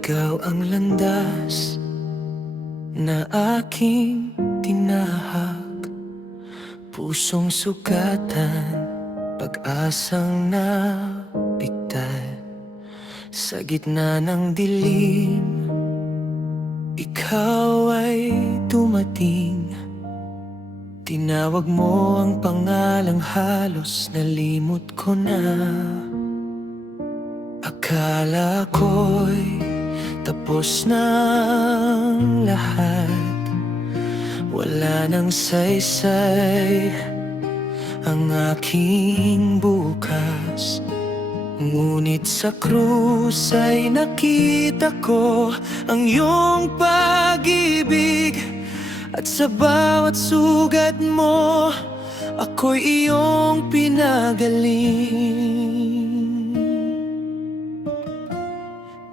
Ikaw ang landas na aking tinahak, pusong sugatan, pag-asang nabigtan. Sa gitna ng dilim, ikaw ay dumating. Tinawag mo ang pangalang halos nalimot ko na. Akala ko'y tapos na ang lahat, wala nang saysay ang aking bukas. Ngunit sa krus ay nakita ko ang iyong pag-ibig, at sa bawat sugat mo ako'y iyong pinagaling.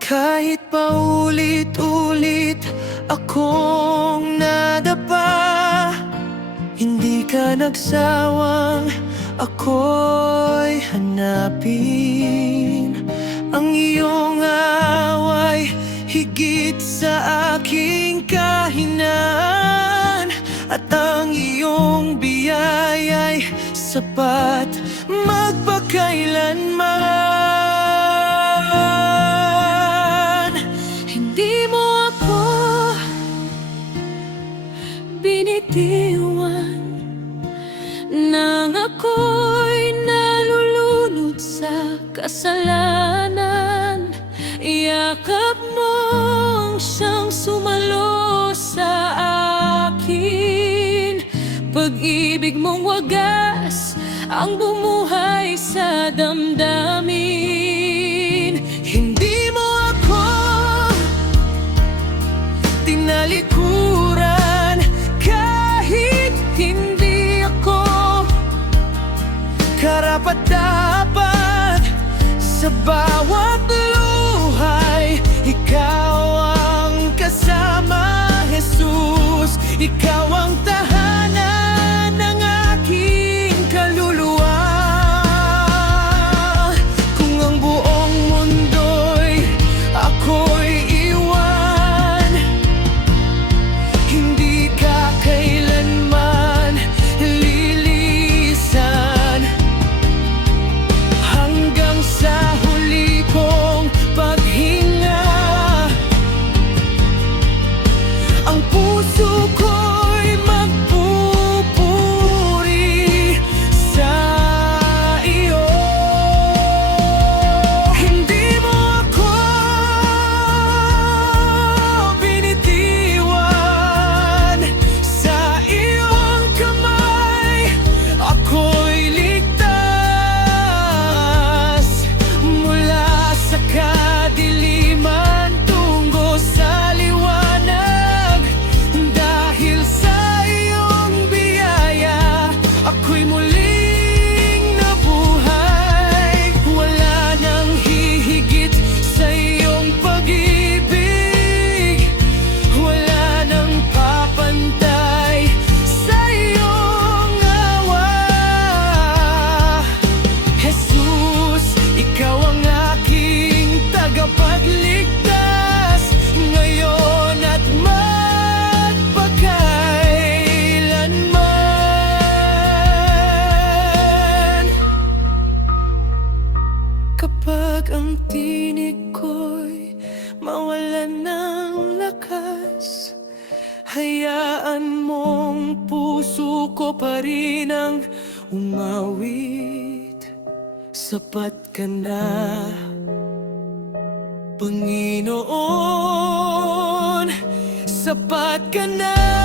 Kahit paulit-ulit akong nadapa, hindi ka nagsawang ako'y hanapin. Ang iyong away higit sa aking kahinaan, at ang iyong biyaya'y sapat magpakailanman. Hindi mo ako binitiwan nang ako'y nalulunod sa kasalanan. Yakap mong siyang sumalo sa akin, pag-ibig mong wagas ang bumuhay sa damdamin. Hindi mo ako tinalikuran kahit hindi ako karapat-dapat. Sa bawat luhay, ikaw ang kasama, Jesus. Ikaw ang tahanan ng aking kaluluwa. Kung ang buong mundo'y ako'y iwan, hindi ka kailanman lilisan. Hanggang sa huli kong paghinga, ang puso ko'y magpupuri sa iyo. Hindi mo ako binitiwan, sa iyong kamay ako'y ligtas. Mula sa kadiliman tungo sa liwanag, dahil sa iyong biyaya ako'y muling nabuhay. Wala nang hihigit sa iyong pag-ibig, wala nang papantay sa iyong awa. Jesus, ikaw ang aking tagapagligtas, ngayon at magpakailanman. Kapag ang tinig ko'y mawalan ng lakas, hayaan mong puso ko pa rin ang umawit. Sapat ka na, Panginoon, sapat ka na.